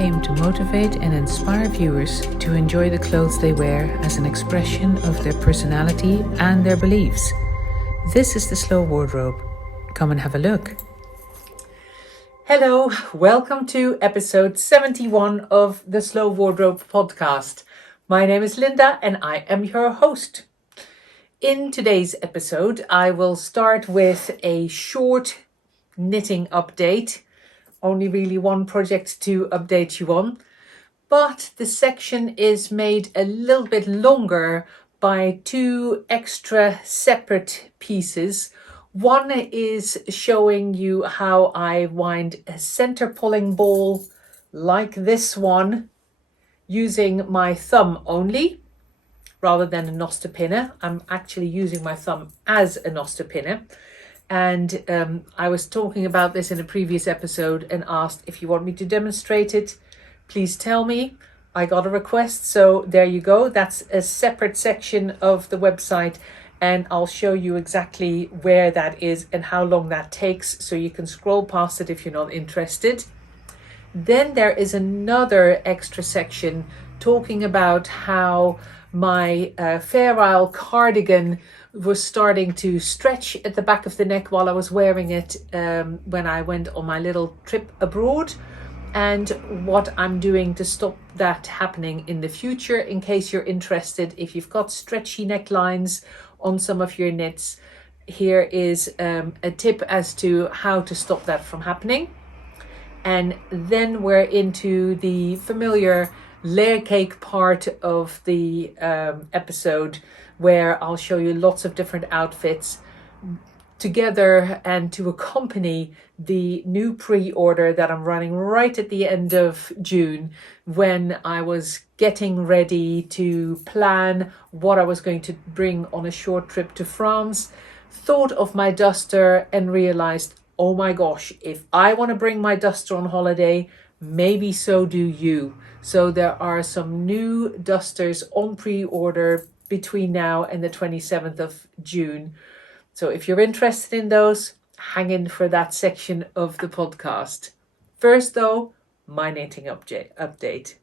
aim to motivate and inspire viewers to enjoy the clothes they wear as an expression of their personality and their beliefs. This is the Slow Wardrobe. Come and have a look. Hello, welcome to episode 71 of the Slow Wardrobe podcast. My name is Linda and I am your host. In today's episode, I will start with a short knitting update. Only really one project to update you on. But the section is made a little bit longer by two extra separate pieces. One is showing you how I wind a center pulling ball like this one using my thumb only rather than a nostepinne. I'm actually using my thumb as a nostepinne. And I was talking about this in a previous episode and asked if you want me to demonstrate it, please tell me. I got a request, so there you go. That's a separate section of the website. And I'll show you exactly where that is and how long that takes, so you can scroll past it if you're not interested. Then there is another extra section talking about how my Fair Isle cardigan was starting to stretch at the back of the neck while I was wearing it when I went on my little trip abroad, and what I'm doing to stop that happening in the future. In case you're interested, if you've got stretchy necklines on some of your knits, here is a tip as to how to stop that from happening. And then we're into the familiar Layercake part of the episode, where I'll show you lots of different outfits together and to accompany the new pre-order that I'm running right at the end of June, when I was getting ready to plan what I was going to bring on a short trip to France. Thought of my duster and realized, oh my gosh, if I want to bring my duster on holiday, maybe so do you. So there are some new dusters on pre-order between now and the 27th of June. So if you're interested in those, hang in for that section of the podcast. First though, my knitting update.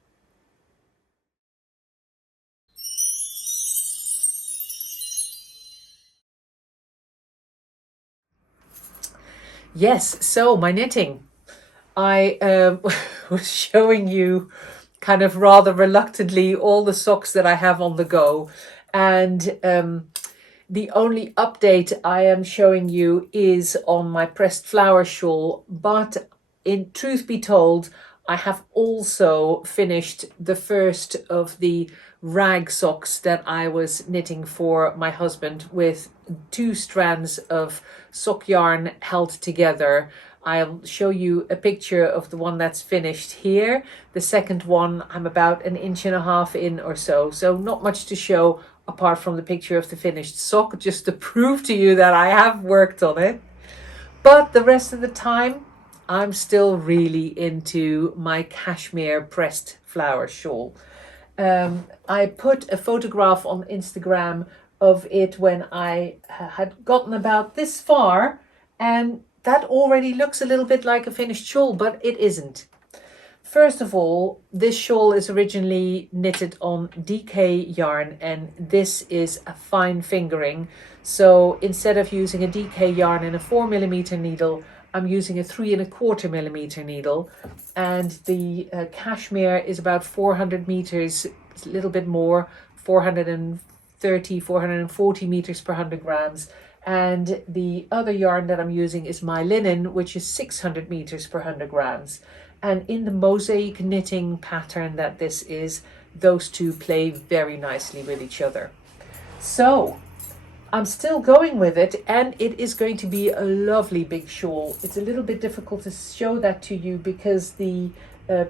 Yes, so my knitting. I was showing you kind of rather reluctantly all the socks that I have on the go. And the only update I am showing you is on my pressed flower shawl. But in truth be told, I have also finished the first of the rag socks that I was knitting for my husband, with 2 strands of sock yarn held together. I'll show you a picture of the one that's finished here. The second one, I'm about 1.5 inches in or so. So not much to show apart from the picture of the finished sock, just to prove to you that I have worked on it. But the rest of the time, I'm still really into my cashmere pressed flower shawl. I put a photograph on Instagram of it when I had gotten about this far, and that already looks a little bit like a finished shawl, but it isn't. First of all, this shawl is originally knitted on DK yarn, and this is a fine fingering. So instead of using a DK yarn and a 4mm needle, I'm using a 3¼ needle, and the cashmere is about 400 meters, a little bit more, 430, 440 meters per 100 grams. And the other yarn that I'm using is my linen, which is 600 meters per 100 grams. And in the mosaic knitting pattern that this is, those two play very nicely with each other. So I'm still going with it, and it is going to be a lovely big shawl. It's a little bit difficult to show that to you because the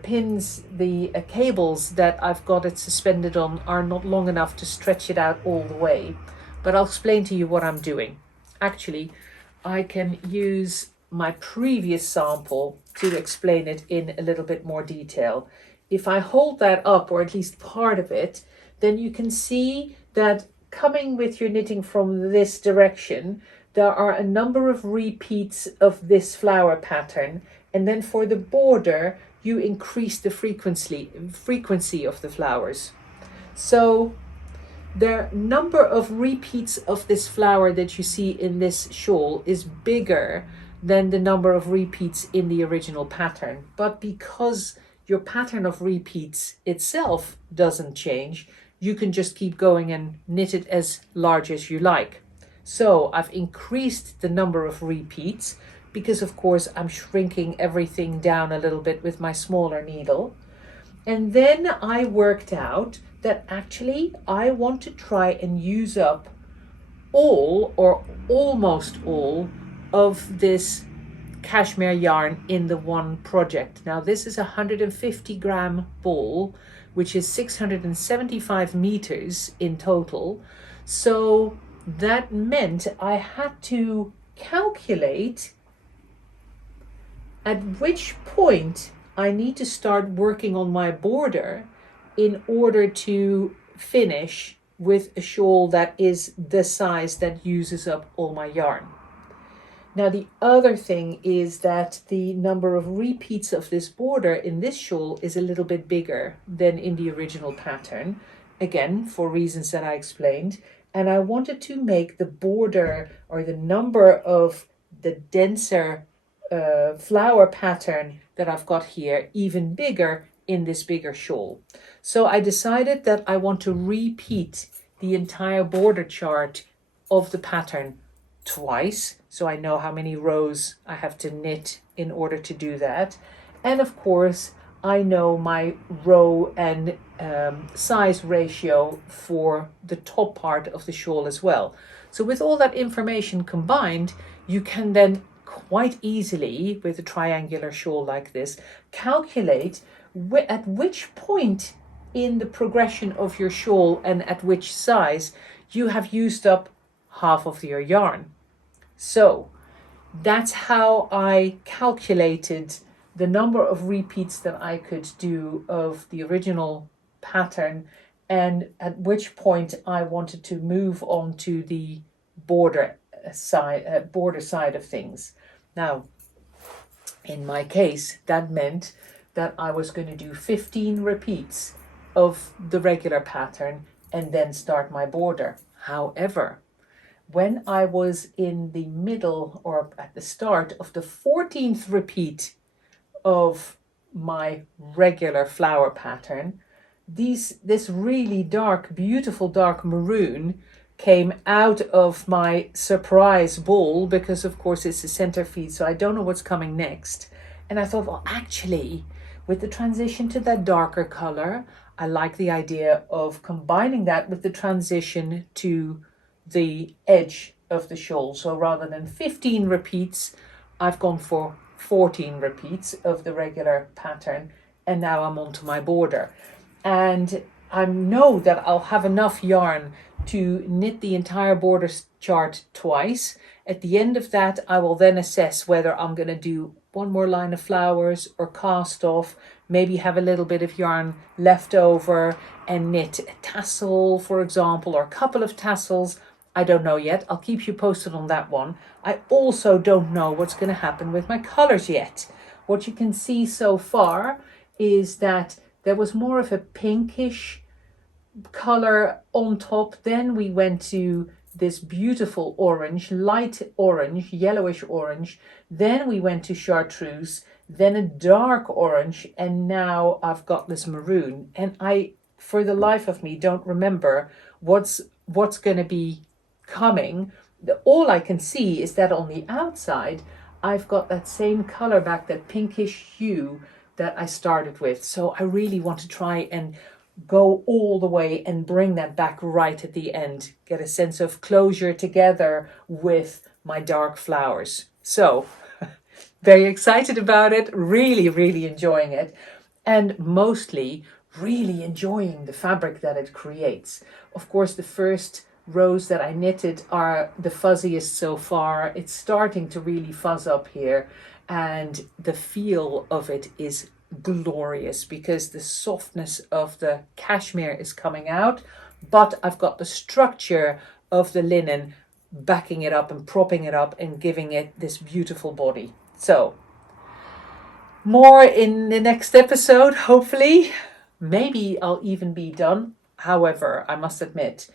pins, the cables that I've got it suspended on are not long enough to stretch it out all the way. But I'll explain to you what I'm doing. Actually, I can use my previous sample to explain it in a little bit more detail. If I hold that up, or at least part of it, then you can see that coming with your knitting from this direction, there are a number of repeats of this flower pattern. And then for the border, you increase the frequency of the flowers. So the number of repeats of this flower that you see in this shawl is bigger than the number of repeats in the original pattern. But because your pattern of repeats itself doesn't change, you can just keep going and knit it as large as you like. So I've increased the number of repeats because of course I'm shrinking everything down a little bit with my smaller needle. And then I worked out that actually I want to try and use up all or almost all of this cashmere yarn in the one project. Now this is a 150-gram ball, which is 675 meters in total. So that meant I had to calculate at which point I need to start working on my border in order to finish with a shawl that is the size that uses up all my yarn. Now the other thing is that the number of repeats of this border in this shawl is a little bit bigger than in the original pattern, again for reasons that I explained, and I wanted to make the border or the number of the denser flower pattern that I've got here even bigger in this bigger shawl. So I decided that I want to repeat the entire border chart of the pattern twice, so I know how many rows I have to knit in order to do that. And of course I know my row and size ratio for the top part of the shawl as well. So with all that information combined, you can then quite easily, with a triangular shawl like this, calculate at which point in the progression of your shawl and at which size you have used up half of your yarn. So that's how I calculated the number of repeats that I could do of the original pattern and at which point I wanted to move on to the border side of things. Now, in my case, that meant that I was going to do 15 repeats of the regular pattern and then start my border. However, when I was in the middle or at the start of the 14th repeat of my regular flower pattern, this really dark, beautiful dark maroon came out of my surprise ball because of course it's the center feed, so I don't know what's coming next. And I thought, well, actually, with the transition to that darker color, I like the idea of combining that with the transition to the edge of the shawl. So rather than 15 repeats, I've gone for 14 repeats of the regular pattern, and now I'm onto my border. And I know that I'll have enough yarn to knit the entire border chart twice. At the end of that, I will then assess whether I'm going to do one more line of flowers or cast off, maybe have a little bit of yarn left over and knit a tassel, for example, or a couple of tassels. I don't know yet. I'll keep you posted on that one. I also don't know what's going to happen with my colors yet. What you can see so far is that there was more of a pinkish color on top. Then we went to this beautiful orange, light orange, yellowish orange. Then we went to chartreuse, then a dark orange, and now I've got this maroon. And I, for the life of me, don't remember what's going to be coming. All I can see is that on the outside, I've got that same color back, that pinkish hue that I started with. So I really want to try and go all the way and bring that back right at the end, get a sense of closure together with my dark flowers. So very excited about it, really enjoying it, and mostly really enjoying the fabric that it creates. Of course, the first rows that I knitted are the fuzziest so far. It's starting to really fuzz up here, and the feel of it is glorious because the softness of the cashmere is coming out, but I've got the structure of the linen backing it up and propping it up and giving it this beautiful body. So More in the next episode, hopefully. Maybe I'll even be done. However, I must admit,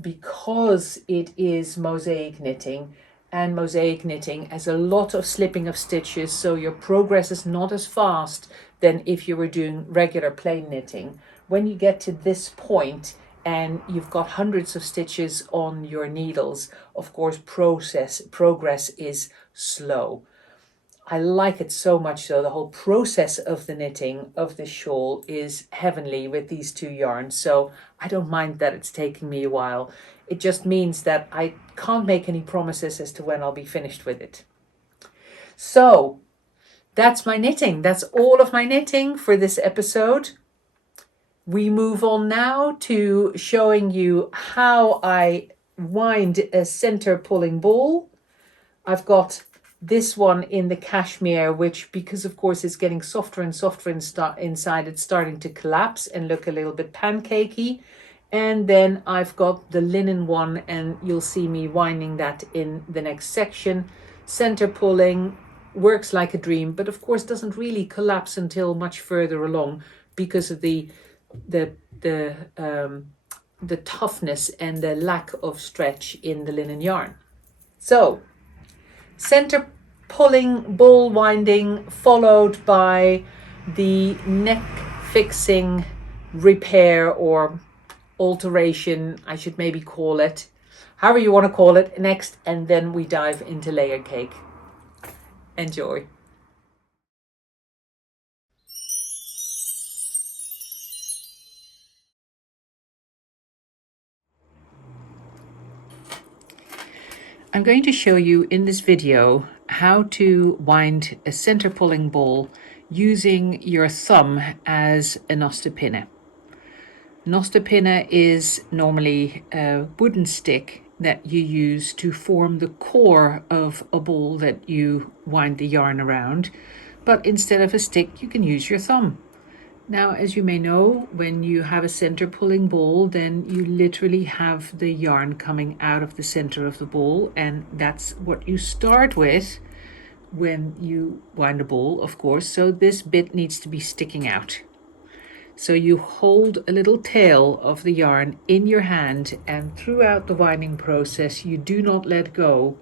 because it is mosaic knitting, and mosaic knitting has a lot of slipping of stitches, so your progress is not as fast than if you were doing regular plain knitting. When you get to this point and you've got hundreds of stitches on your needles, of course progress is slow. I like it so much though. The whole process of the knitting of this shawl is heavenly with these two yarns. So I don't mind that it's taking me a while. It just means that I can't make any promises as to when I'll be finished with it. So that's my knitting. That's all of my knitting for this episode. We move on now to showing you how I wind a center pulling ball. I've got this one in the cashmere, which, because of course it's getting softer and softer inside, it's starting to collapse and look a little bit pancakey. And then I've got the linen one, and you'll see me winding that in the next section. Center pulling works like a dream, but of course doesn't really collapse until much further along because of the toughness and the lack of stretch in the linen yarn. So center pulling ball winding, followed by the neck fixing repair or alteration, I should maybe call it, however you want to call it, next, and then we dive into layer cake. Enjoy. I'm going to show you in this video how to wind a center pulling ball using your thumb as a nostepinne. Nostepinne is normally a wooden stick that you use to form the core of a ball that you wind the yarn around, but instead of a stick you can use your thumb. Now, as you may know, when you have a center pulling ball, then you literally have the yarn coming out of the center of the ball, and that's what you start with when you wind a ball, of course. So this bit needs to be sticking out. So you hold a little tail of the yarn in your hand, and throughout the winding process you do not let go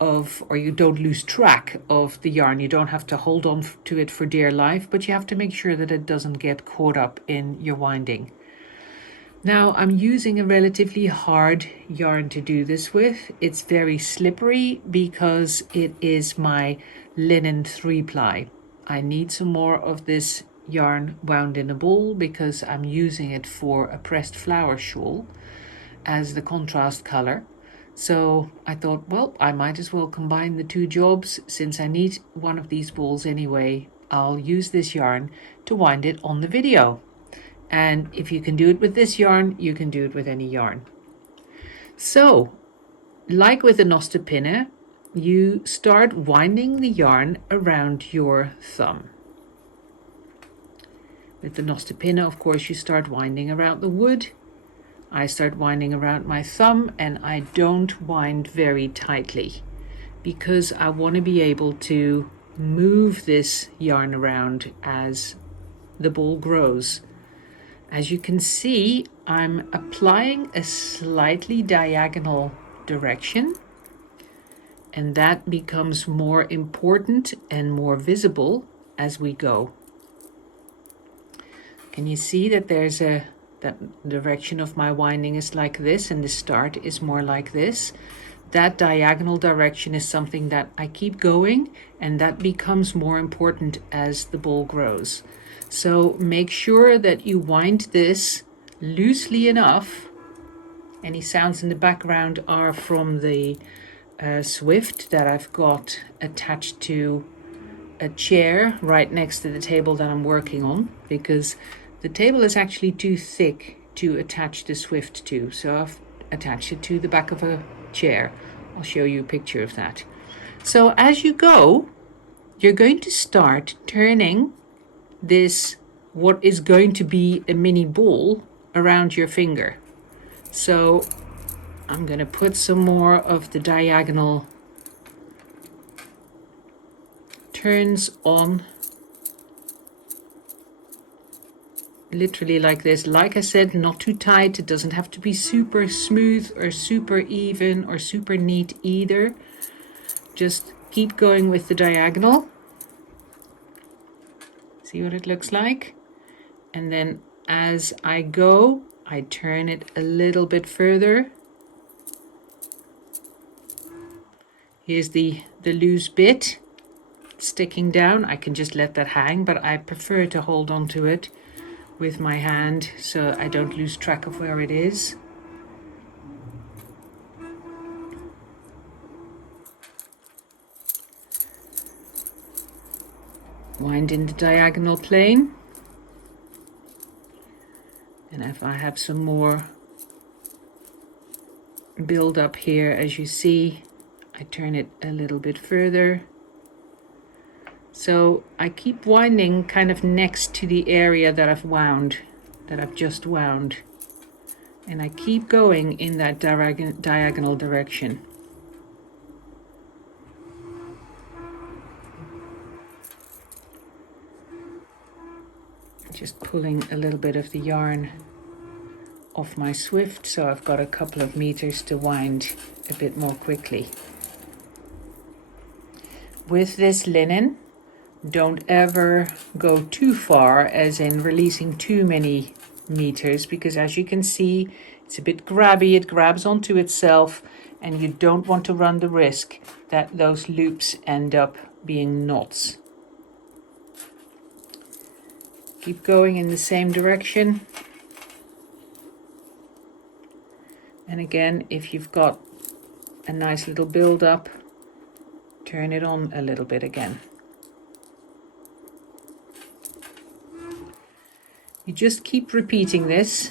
of, or you don't lose track of the yarn. You don't have to hold on to it for dear life, but you have to make sure that it doesn't get caught up in your winding. Now I'm using a relatively hard yarn to do this with. It's very slippery because it is my linen 3-ply. I need some more of this yarn wound in a ball because I'm using it for a pressed flower shawl as the contrast color. So I thought, well, I might as well combine the two jobs. Since I need one of these balls anyway, I'll use this yarn to wind it on the video. And if you can do it with this yarn, you can do it with any yarn. So, like with the nostepinne, you start winding the yarn around your thumb. With the nostepinne, of course, you start winding around the wood. I start winding around my thumb, and I don't wind very tightly because I want to be able to move this yarn around as the ball grows. As you can see, I'm applying a slightly diagonal direction, and that becomes more important and more visible as we go. Can you see that that direction of my winding is like this, and the start is more like this? That diagonal direction is something that I keep going, and that becomes more important as the ball grows. So make sure that you wind this loosely enough. Any sounds in the background are from the Swift that I've got attached to a chair right next to the table that I'm working on, because the table is actually too thick to attach the Swift to, so I've attached it to the back of a chair. I'll show you a picture of that. So as you go, you're going to start turning this, what is going to be a mini ball, around your finger. So I'm going to put some more of the diagonal turns on literally like this. Like I said, not too tight. It doesn't have to be super smooth or super even or super neat either. Just keep going with the diagonal. See what it looks like? And then as I go, I turn it a little bit further. Here's the loose bit sticking down. I can just let that hang, but I prefer to hold on to it with my hand so I don't lose track of where it is. Wind in the diagonal plane. And if I have some more build up here, as you see, I turn it a little bit further. So I keep winding kind of next to the area that I've just wound. And I keep going in that diagonal direction. Just pulling a little bit of the yarn off my Swift, so I've got a couple of meters to wind a bit more quickly. With this linen, don't ever go too far, as in releasing too many meters, because as you can see, it's a bit grabby, it grabs onto itself, and you don't want to run the risk that those loops end up being knots. Keep going in the same direction. And again, if you've got a nice little build up, turn it on a little bit again. You just keep repeating this.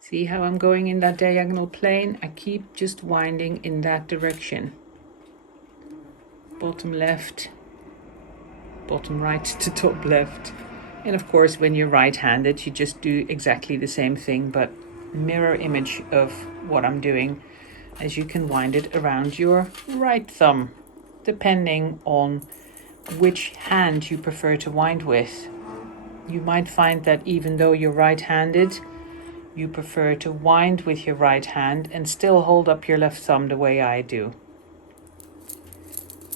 See how I'm going in that diagonal plane? I keep just winding in that direction. Bottom left, bottom right to top left. And of course, when you're right-handed, you just do exactly the same thing, but mirror image of what I'm doing, as you can wind it around your right thumb, depending on which hand you prefer to wind with. You might find that even though you're right-handed, you prefer to wind with your right hand and still hold up your left thumb the way I do.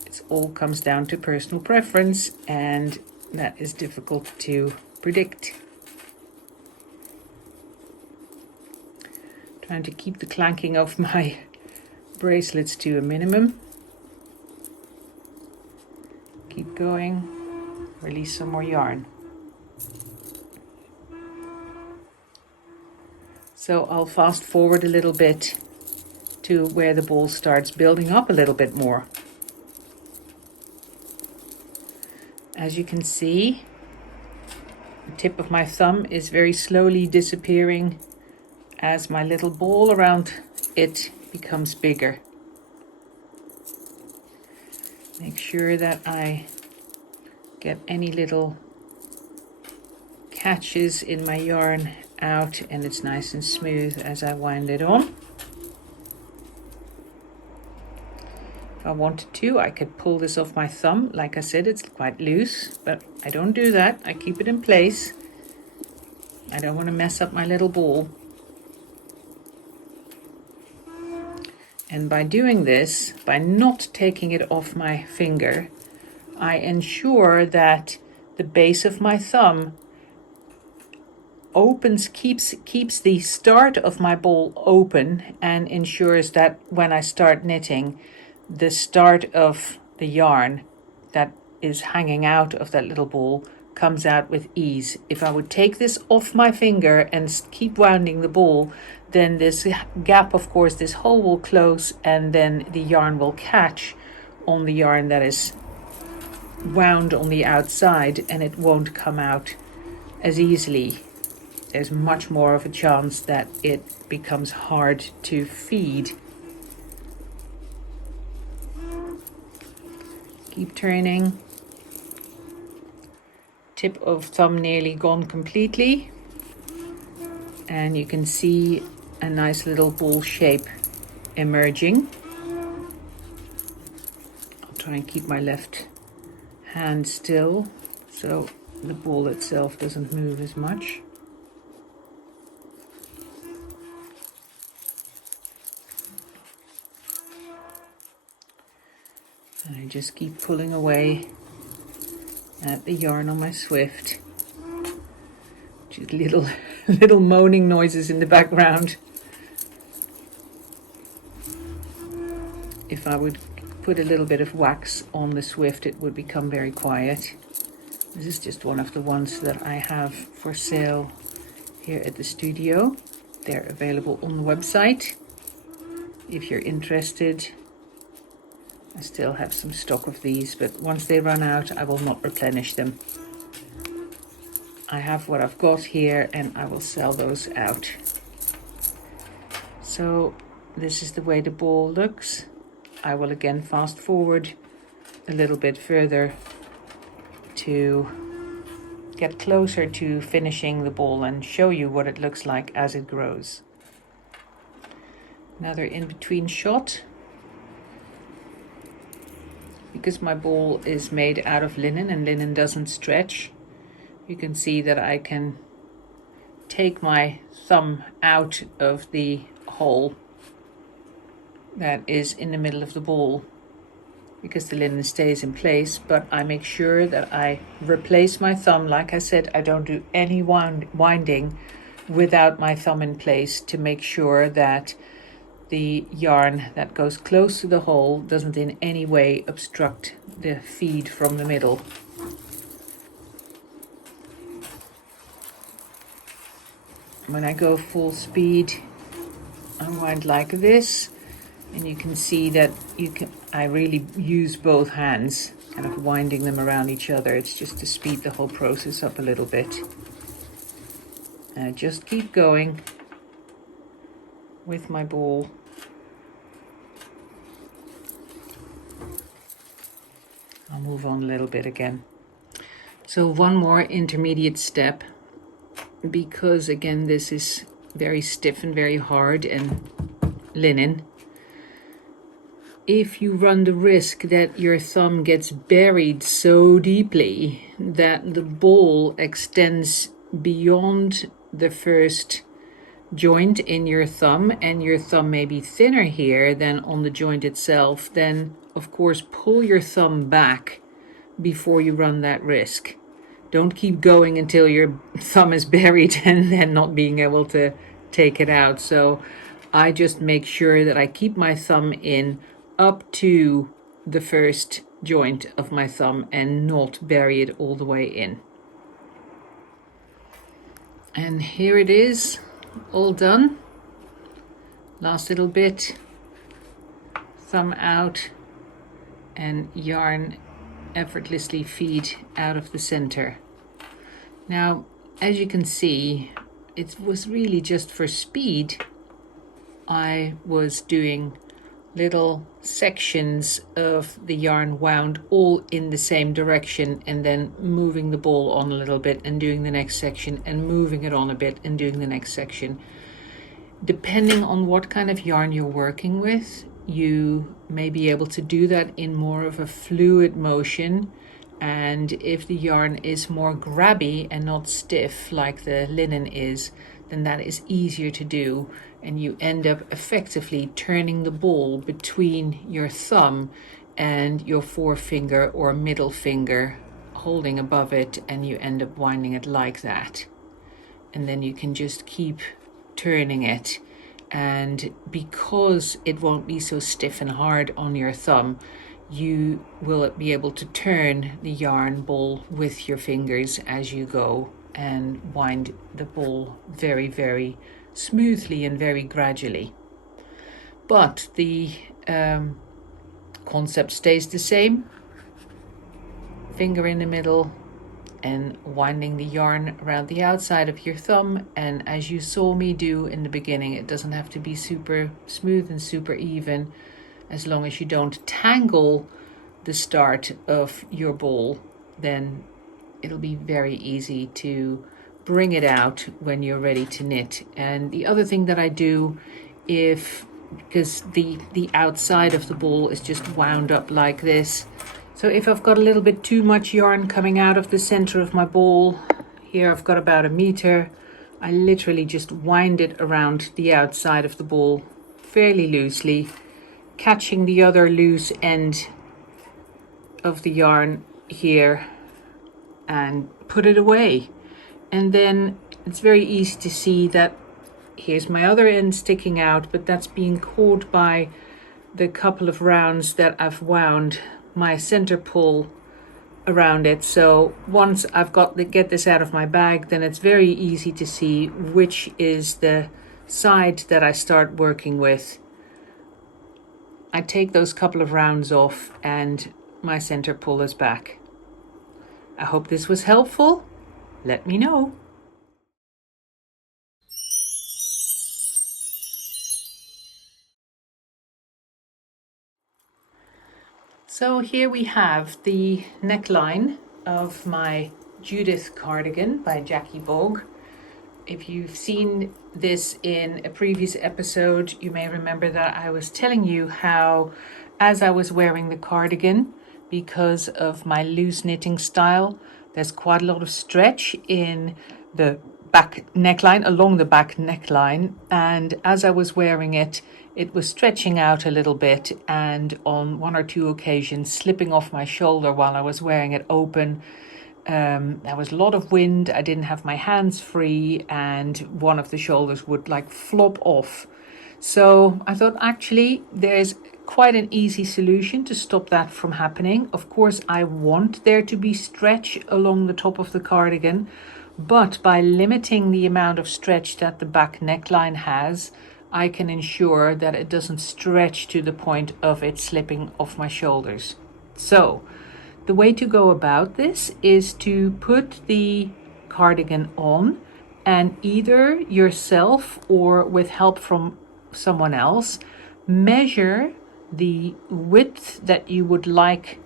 It all comes down to personal preference, and that is difficult to predict. Trying to keep the clanking of my bracelets to a minimum. Keep going. Release some more yarn. So I'll fast forward a little bit to where the ball starts building up a little bit more. As you can see, the tip of my thumb is very slowly disappearing as my little ball around it becomes bigger. Make sure that I get any little catches in my yarn out and it's nice and smooth as I wind it on. If I wanted to, I could pull this off my thumb. Like I said, it's quite loose, but I don't do that. I keep it in place. I don't want to mess up my little ball. And by doing this, by not taking it off my finger, I ensure that the base of my thumb keeps the start of my ball open, and ensures that when I start knitting, the start of the yarn that is hanging out of that little ball comes out with ease. If I would take this off my finger and keep winding the ball, then this gap, of course, this hole will close, and then the yarn will catch on the yarn that is wound on the outside, and it won't come out as easily. There's much more of a chance that it becomes hard to feed. Keep turning. Tip of thumb nearly gone completely. And you can see a nice little ball shape emerging. try and keep my left hand still so the ball itself doesn't move as much. And I just keep pulling away at the yarn on my Swift. Just little moaning noises in the background. If I would put a little bit of wax on the Swift, it would become very quiet. This is just one of the ones that I have for sale here at the studio. They're available on the website if you're interested. I still have some stock of these, but once they run out, I will not replenish them. I have what I've got here and I will sell those out. So this is the way the ball looks. I will again fast forward a little bit further to get closer to finishing the ball and show you what it looks like as it grows. Another in-between shot. Because my ball is made out of linen and linen doesn't stretch, you can see that I can take my thumb out of the hole that is in the middle of the ball because the linen stays in place, but I make sure that I replace my thumb. Like I said, I don't do any winding without my thumb in place to make sure that the yarn that goes close to the hole doesn't in any way obstruct the feed from the middle. When I go full speed, I wind like this, and you can see that I really use both hands, kind of winding them around each other. It's just to speed the whole process up a little bit. And I just keep going with my ball. I'll move on a little bit again. So one more intermediate step, because again this is very stiff and very hard and linen. If you run the risk that your thumb gets buried so deeply that the ball extends beyond the first joint in your thumb, and your thumb may be thinner here than on the joint itself, then of course pull your thumb back before you run that risk. Don't keep going until your thumb is buried and then not being able to take it out. So I just make sure that I keep my thumb in up to the first joint of my thumb and not bury it all the way in. And here it is, all done. Last little bit, thumb out, and yarn effortlessly feed out of the center. Now, as you can see, it was really just for speed. I was doing little sections of the yarn wound all in the same direction, and then moving the ball on a little bit and doing the next section and moving it on a bit and doing the next section. Depending on what kind of yarn you're working with, you may be able to do that in more of a fluid motion, and if the yarn is more grabby and not stiff like the linen is, then that is easier to do, and you end up effectively turning the ball between your thumb and your forefinger or middle finger, holding above it, and you end up winding it like that. And then you can just keep turning it, and because it won't be so stiff and hard on your thumb, you will be able to turn the yarn ball with your fingers as you go and wind the ball very, very smoothly and very gradually. But the concept stays the same. Finger in the middle and winding the yarn around the outside of your thumb, and as you saw me do in the beginning, it doesn't have to be super smooth and super even, as long as you don't tangle the start of your ball, then it'll be very easy to bring it out when you're ready to knit. And the other thing that I do, if because the outside of the ball is just wound up like this. So if I've got a little bit too much yarn coming out of the center of my ball, here I've got about 1 meter, I literally just wind it around the outside of the ball fairly loosely, catching the other loose end of the yarn here and put it away. And then it's very easy to see that here's my other end sticking out, but that's being caught by the couple of rounds that I've wound my center pull around it. So once I've get this out of my bag, then it's very easy to see which is the side that I start working with. I take those couple of rounds off and my center pull is back. I hope this was helpful. Let me know. So here we have the neckline of my Judith cardigan by Jackie Vogue. If you've seen this in a previous episode, you may remember that I was telling you how, as I was wearing the cardigan, because of my loose knitting style, there's quite a lot of stretch in the back neckline, along the back neckline, and as I was wearing it, it was stretching out a little bit, and on 1 or 2 occasions slipping off my shoulder while I was wearing it open. There was a lot of wind, I didn't have my hands free, and one of the shoulders would like flop off. So I thought actually there's quite an easy solution to stop that from happening. Of course, I want there to be stretch along the top of the cardigan, but by limiting the amount of stretch that the back neckline has, I can ensure that it doesn't stretch to the point of it slipping off my shoulders. So the way to go about this is to put the cardigan on and either yourself or with help from someone else, measure the width that you would like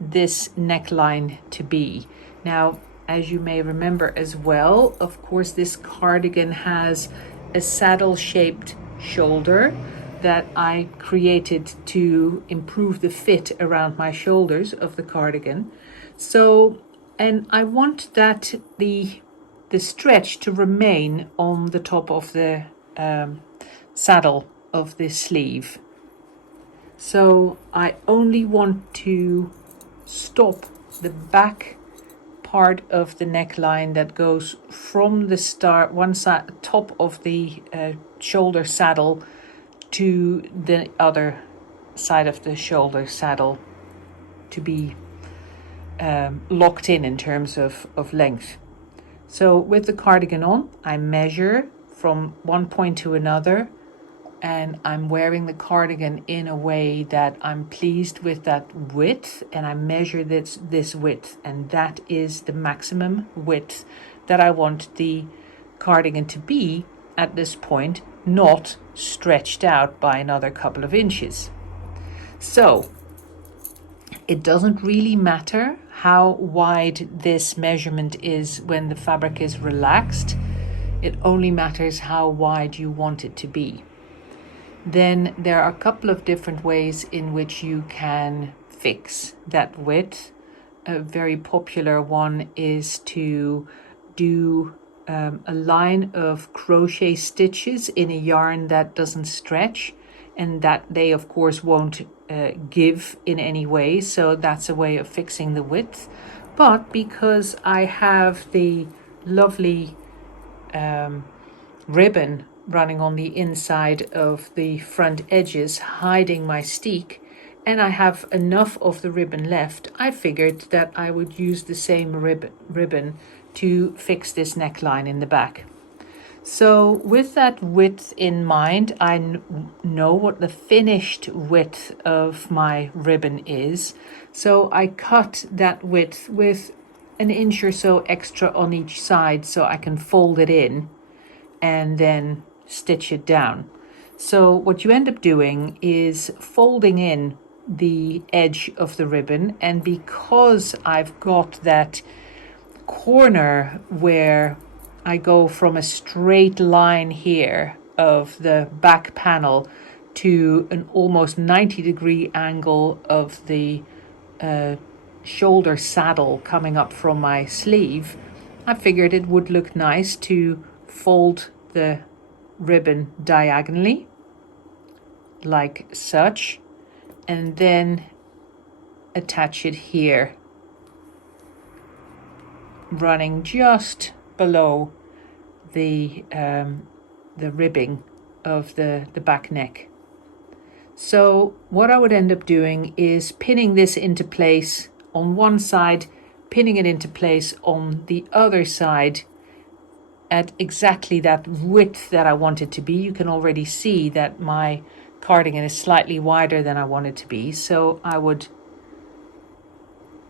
this neckline to be. Now, as you may remember as well, of course, this cardigan has a saddle shaped shoulder that I created to improve the fit around my shoulders of the cardigan. So, and I want that the stretch to remain on the top of the saddle of this sleeve. So I only want to stop the back part of the neckline that goes from the start, one side, top of the shoulder saddle to the other side of the shoulder saddle to be locked in terms of length. So with the cardigan on, I measure from one point to another, and I'm wearing the cardigan in a way that I'm pleased with that width, and I measure this width, and that is the maximum width that I want the cardigan to be at this point, not stretched out by another couple of inches. So it doesn't really matter how wide this measurement is when the fabric is relaxed. It only matters how wide you want it to be. Then there are a couple of different ways in which you can fix that width. A very popular one is to do a line of crochet stitches in a yarn that doesn't stretch, and that they of course won't give in any way. So that's a way of fixing the width. But because I have the lovely ribbon running on the inside of the front edges hiding my steek, and I have enough of the ribbon left, I figured that I would use the same ribbon to fix this neckline in the back. So with that width in mind, I know what the finished width of my ribbon is. So I cut that width with 1 inch or so extra on each side so I can fold it in and then stitch it down. So what you end up doing is folding in the edge of the ribbon, and because I've got that corner where I go from a straight line here of the back panel to an almost 90-degree angle of the shoulder saddle coming up from my sleeve, I figured it would look nice to fold the ribbon diagonally like such, and then attach it here, running just below the ribbing of the back neck. So what I would end up doing is pinning this into place on one side, pinning it into place on the other side at exactly that width that I want it to be. You can already see that my cardigan is slightly wider than I want it to be. So I would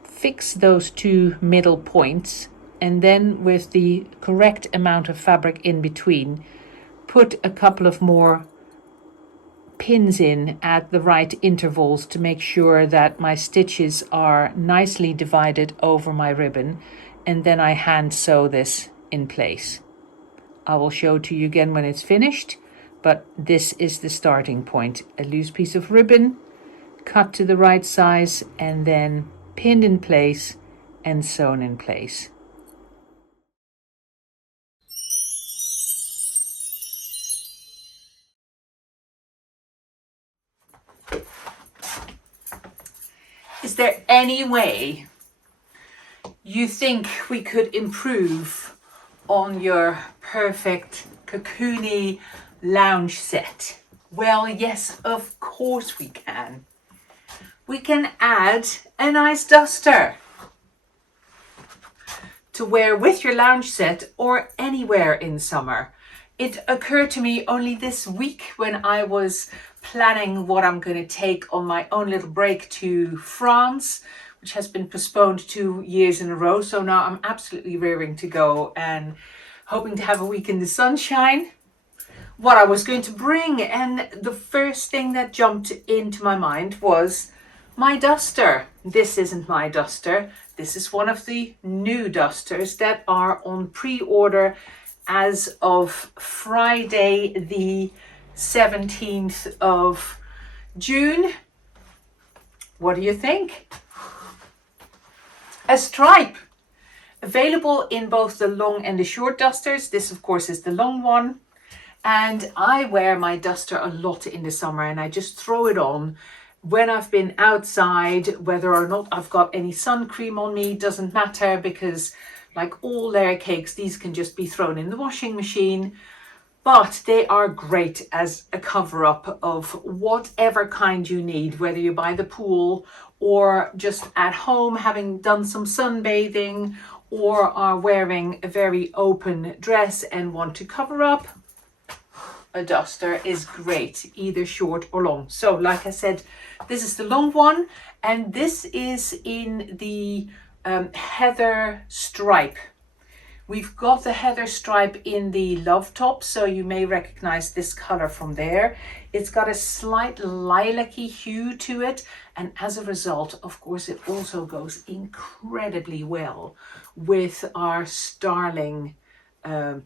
fix those two middle points, and then with the correct amount of fabric in between, put a couple of more pins in at the right intervals to make sure that my stitches are nicely divided over my ribbon, and then I hand sew this in place. I will show to you again when it's finished, but this is the starting point. A loose piece of ribbon, cut to the right size, and then pinned in place and sewn in place. Is there any way you think we could improve on your perfect cocoony lounge set? Well, yes, of course we can. We can add a nice duster to wear with your lounge set or anywhere in summer. It occurred to me only this week when I was planning what I'm going to take on my own little break to France, which has been postponed 2 years in a row. So now I'm absolutely raring to go and hoping to have a week in the sunshine, what I was going to bring. And the first thing that jumped into my mind was my duster. This isn't my duster. This is one of the new dusters that are on pre-order as of Friday, the 17th of June. What do you think? A stripe. Available in both the long and the short dusters. This, of course, is the long one. And I wear my duster a lot in the summer, and I just throw it on when I've been outside. Whether or not I've got any sun cream on me doesn't matter, because like all Layercakes, these can just be thrown in the washing machine. But they are great as a cover-up of whatever kind you need, whether you buy the pool or just at home having done some sunbathing, or are wearing a very open dress and want to cover up. A duster is great, either short or long. So like I said, this is the long one, and this is in the heather stripe. We've got the heather stripe in the love top, so you may recognize this color from there. It's got a slight lilac-y hue to it, and as a result, of course, it also goes incredibly well with our starling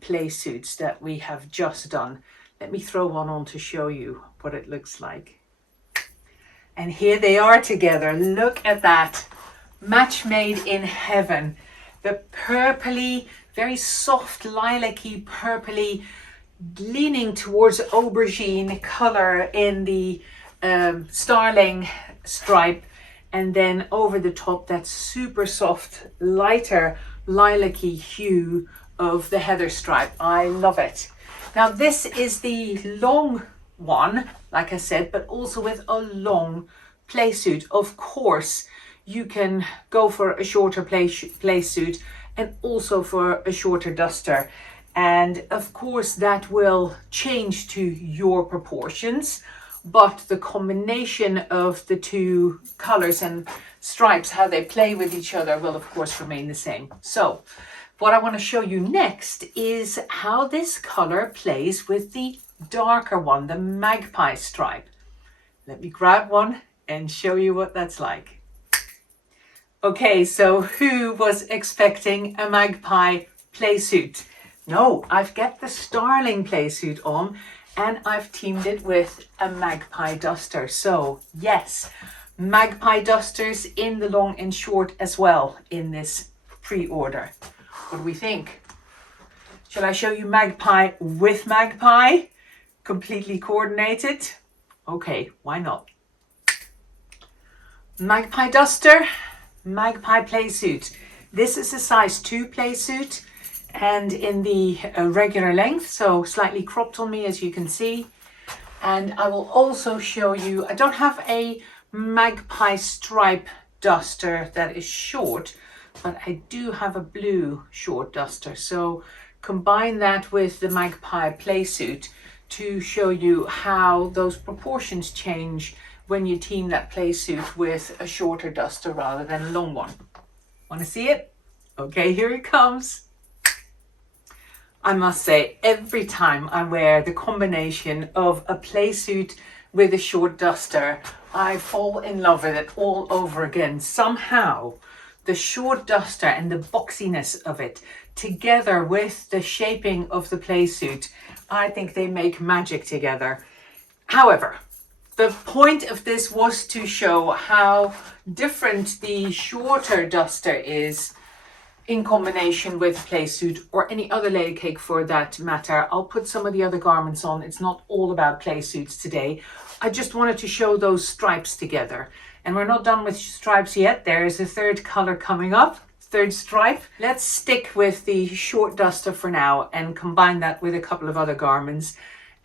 play suits that we have just done. Let me throw one on to show you what it looks like. And here they are together. Look at that. Match made in heaven. The purpley, very soft lilac-y, purpley, leaning towards aubergine color in the starling stripe, and then over the top that super soft, lighter lilac-y hue of the heather stripe. I love it. Now this is the long one, like I said, but also with a long play suit. Of course, you can go for a shorter play suit and also for a shorter duster. And of course that will change to your proportions, but the combination of the two colors and stripes, how they play with each other, will of course remain the same. So what I want to show you next is how this color plays with the darker one, the magpie stripe. Let me grab one and show you what that's like. Okay, so who was expecting a magpie play suit? No, I've got the starling play suit on, and I've teamed it with a magpie duster. So yes, magpie dusters in the long and short as well in this pre-order. What do we think? Shall I show you magpie with magpie? Completely coordinated? Okay, why not? Magpie duster, magpie playsuit. This is a size 2 playsuit and in the regular length, so slightly cropped on me as you can see. And I will also show you, I don't have a magpie stripe duster that is short, but I do have a blue short duster. So combine that with the magpie playsuit to show you how those proportions change when you team that playsuit with a shorter duster rather than a long one. Want to see it? Okay, here it comes. I must say, every time I wear the combination of a playsuit with a short duster, I fall in love with it all over again. Somehow, the short duster and the boxiness of it, together with the shaping of the playsuit, I think they make magic together. However, the point of this was to show how different the shorter duster is in combination with playsuit or any other Layercake for that matter. I'll put some of the other garments on. It's not all about playsuits today. I just wanted to show those stripes together. And we're not done with stripes yet. There is a third color coming up, third stripe. Let's stick with the short duster for now and combine that with a couple of other garments.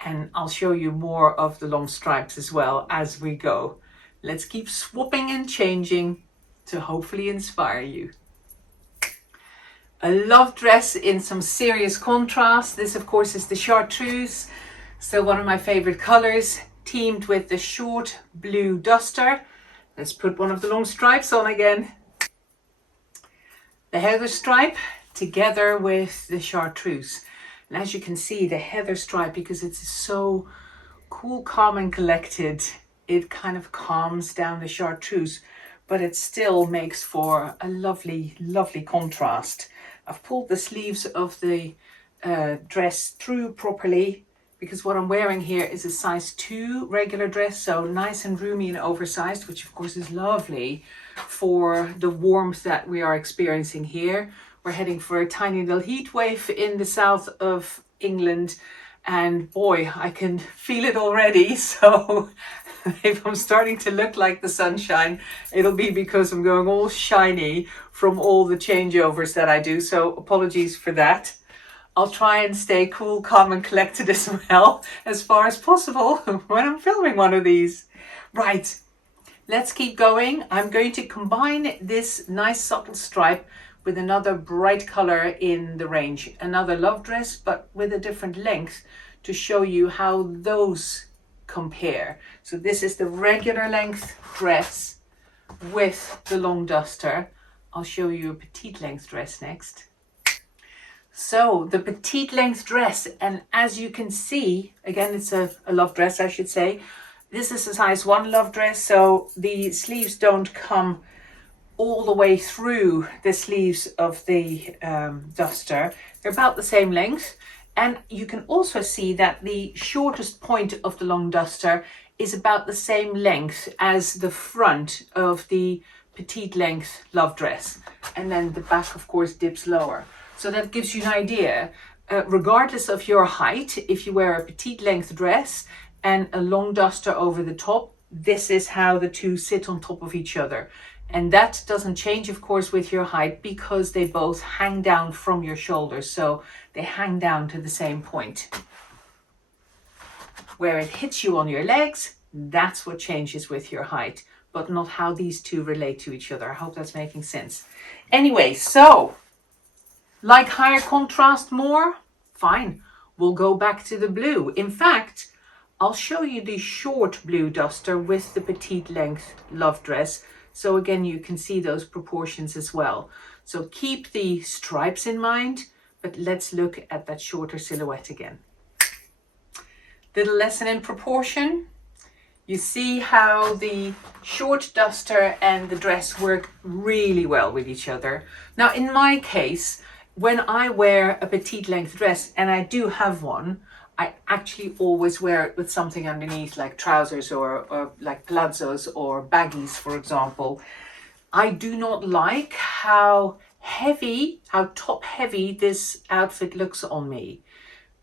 And I'll show you more of the long stripes as well as we go. Let's keep swapping and changing to hopefully inspire you. A love dress in some serious contrast. This of course is the chartreuse, still one of my favorite colors, teamed with the short blue duster. Let's put one of the long stripes on again. The heather stripe together with the chartreuse. And as you can see, the heather stripe, because it's so cool, calm and collected, it kind of calms down the chartreuse, but it still makes for a lovely, lovely contrast. I've pulled the sleeves of the dress through properly because what I'm wearing here is a size 2 regular dress, so nice and roomy and oversized, which of course is lovely for the warmth that we are experiencing here. We're heading for a tiny little heat wave in the south of England, and boy, I can feel it already. So if I'm starting to look like the sunshine, it'll be because I'm going all shiny from all the changeovers that I do. So apologies for that. I'll try and stay cool, calm and collected as well as far as possible when I'm filming one of these. Right, let's keep going. I'm going to combine this nice subtle stripe with another bright color in the range, another love dress, but with a different length to show you how those compare. So this is the regular length dress with the long duster. I'll show you a petite length dress next. So the petite length dress, and as you can see, again, it's a love dress, I should say. This is a size 1 love dress, so the sleeves don't come all the way through the sleeves of the duster. They're about the same length, and you can also see that the shortest point of the long duster is about the same length as the front of the petite length love dress, and then the back of course dips lower. So that gives you an idea, regardless of your height, if you wear a petite length dress and a long duster over the top, this is how the two sit on top of each other. And that doesn't change, of course, with your height because they both hang down from your shoulders. So they hang down to the same point. Where it hits you on your legs, that's what changes with your height, but not how these two relate to each other. I hope that's making sense. Anyway, so like higher contrast more? Fine, we'll go back to the blue. In fact, I'll show you the short blue duster with the petite length love dress. So again, you can see those proportions as well. So keep the stripes in mind, but let's look at that shorter silhouette again. Little lesson in proportion. You see how the short duster and the dress work really well with each other. Now, in my case, when I wear a petite length dress, and I do have one, I actually always wear it with something underneath, like trousers or like palazzos or baggies, for example. I do not like how top heavy this outfit looks on me,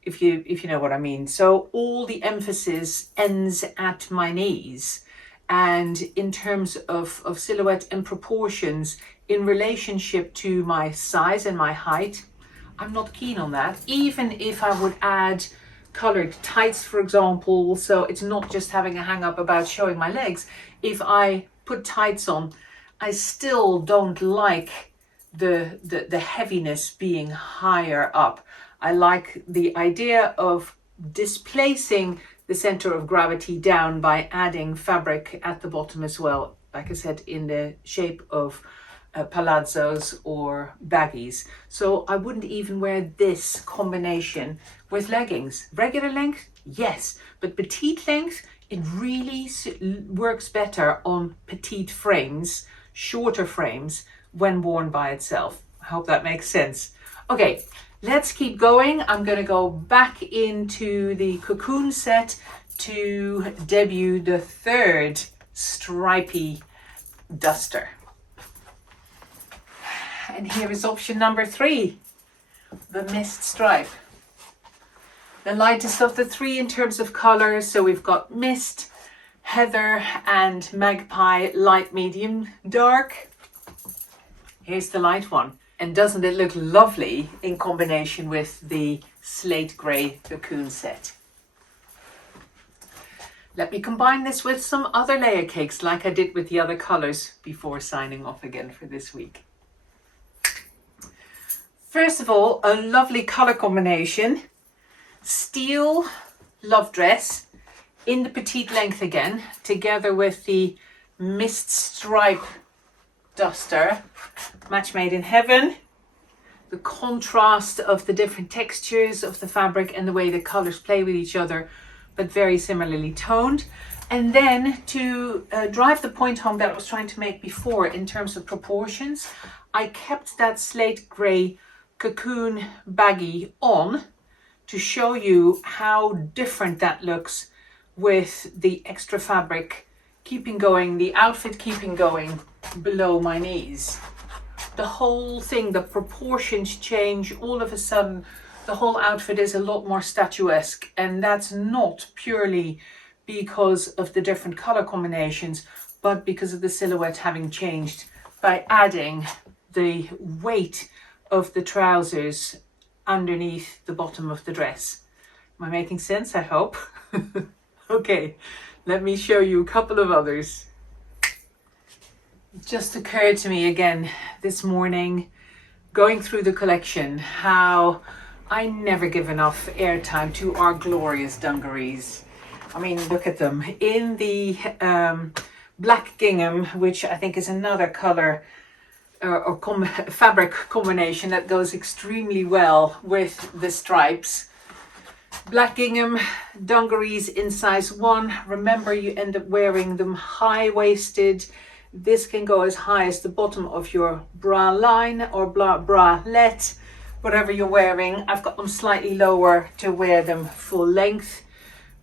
if you know what I mean. So all the emphasis ends at my knees, and in terms of silhouette and proportions in relationship to my size and my height, I'm not keen on that. Even if I would add colored tights, for example, so it's not just having a hang up about showing my legs. If I put tights on, I still don't like the heaviness being higher up. I like the idea of displacing the center of gravity down by adding fabric at the bottom as well, like I said, in the shape of palazzos or baggies. So I wouldn't even wear this combination with leggings. Regular length, yes, but petite length, it really works better on petite frames, shorter frames, when worn by itself. I hope that makes sense. Okay, let's keep going. I'm going to go back into the cocoon set to debut the third stripy duster. And here is option number 3, the mist stripe. The lightest of the 3 in terms of color. So we've got mist, heather, and magpie, light, medium, dark. Here's the light one. And doesn't it look lovely in combination with the slate grey cocoon set? Let me combine this with some other layer cakes like I did with the other colors before signing off again for this week. First of all, a lovely color combination. Steel love dress in the petite length again, together with the mist stripe duster, match made in heaven. The contrast of the different textures of the fabric and the way the colors play with each other, but very similarly toned. And then to drive the point home that I was trying to make before in terms of proportions, I kept that slate grey cocoon baggy on to show you how different that looks with the extra fabric keeping going, the outfit keeping going below my knees. The whole thing, the proportions change. All of a sudden, the whole outfit is a lot more statuesque, and that's not purely because of the different color combinations, but because of the silhouette having changed by adding the weight of the trousers underneath the bottom of the dress. Am I making sense? I hope. Okay, let me show you a couple of others. It just occurred to me again this morning, going through the collection, how I never give enough airtime to our glorious dungarees. I mean, look at them. In the black gingham, which I think is another color fabric combination that goes extremely well with the stripes. Black gingham dungarees in size 1. Remember, you end up wearing them high-waisted. This can go as high as the bottom of your bra line or bralette, whatever you're wearing. I've got them slightly lower to wear them full length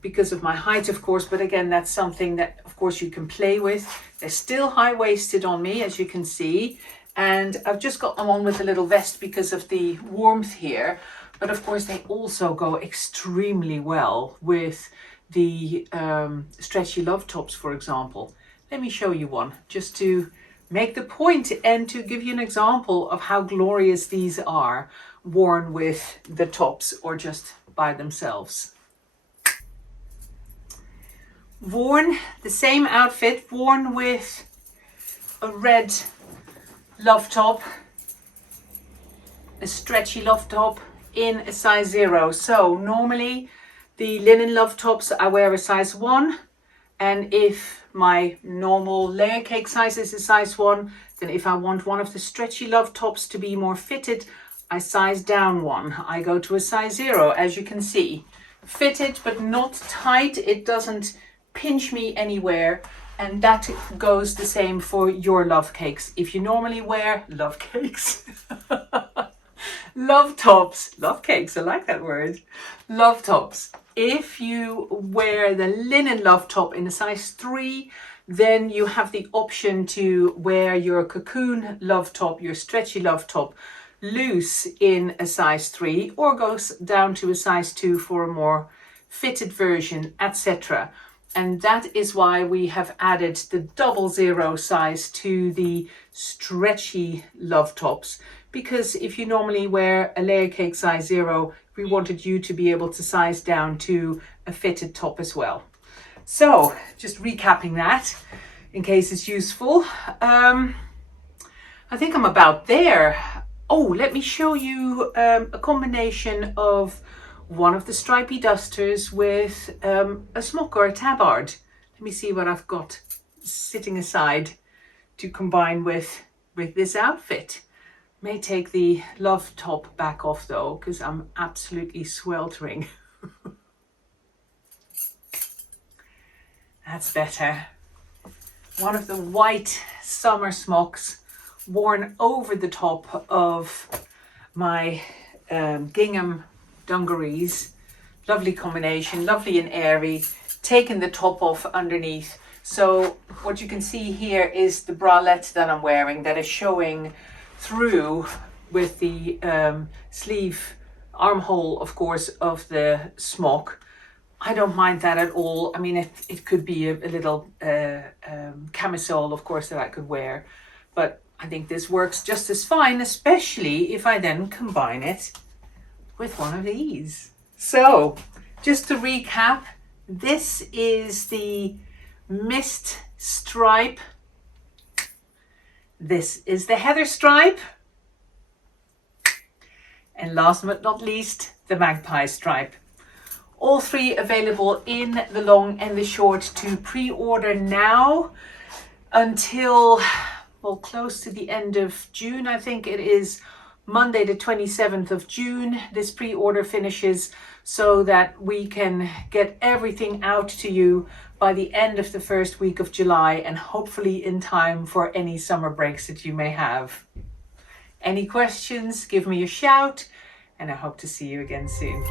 because of my height, of course, but again, that's something that of course you can play with. They're still high-waisted on me, as you can see, and I've just got them on with a little vest because of the warmth here, but of course they also go extremely well with the stretchy love tops, for example. Let me show you one just to make the point and to give you an example of how glorious these are worn with the tops or just by themselves. Worn, the same outfit, worn with a red love top, a stretchy love top in a size 0. So normally the linen love tops I wear a size 1, and if my normal layer cake size is a size 1, then if I want one of the stretchy love tops to be more fitted, I size down 1. I go to a size 0, as you can see. Fitted but not tight, it doesn't pinch me anywhere, and that goes the same for your love cakes. If you normally wear love cakes Love tops, love cakes, I like that word. Love tops. If you wear the linen love top in a size 3, then you have the option to wear your cocoon love top, your stretchy love top, loose in a size 3, or goes down to a size 2 for a more fitted version, etc. And that is why we have added the 00 size to the stretchy love tops, because if you normally wear a Layercake size 0, we wanted you to be able to size down to a fitted top as well. So just recapping that in case it's useful. I think I'm about there. Oh, let me show you a combination of one of the stripy dusters with a smock or a tabard. Let me see what I've got sitting aside to combine with this outfit. May take the love top back off though, because I'm absolutely sweltering. That's better. One of the white summer smocks worn over the top of my gingham dungarees. Lovely combination, lovely and airy. Taking the top off underneath. So what you can see here is the bralette that I'm wearing that is showing through with the sleeve armhole, of course, of the smock. I don't mind that at all. I mean, it could be a little camisole, of course, that I could wear. But I think this works just as fine, especially if I then combine it with one of these. So, just to recap, this is the mist stripe. This is the heather stripe. And last but not least, the magpie stripe. All three available in the long and the short to pre-order now until, well, close to the end of June. I think it is Monday the 27th of June. This pre-order finishes so that we can get everything out to you by the end of the first week of July, and hopefully in time for any summer breaks that you may have. Any questions, give me a shout, and I hope to see you again soon.